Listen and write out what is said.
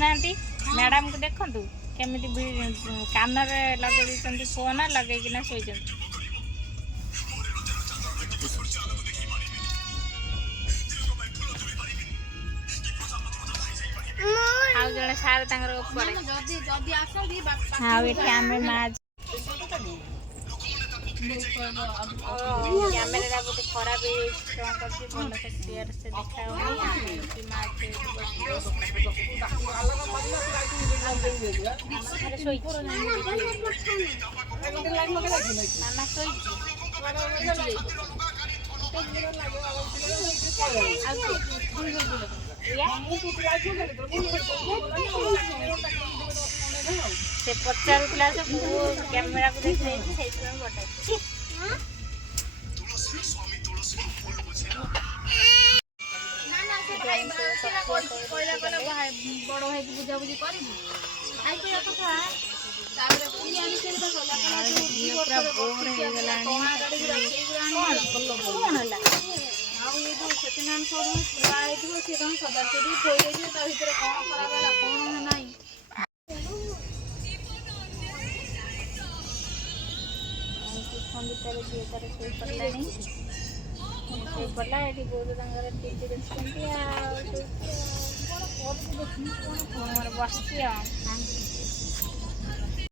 देखुना madam को देखु केमी कान लगे फोन लगे शोच आउ जड़े सार कैमेरा कैमेरा बोलते खराब भल से क्लीयर से देखा मामा से पचारूला कैमेरा को देख बड़ भाई बुझाबुझी कर भितर झील तार शोई पड़ा ये बहुत टीवी देखते बस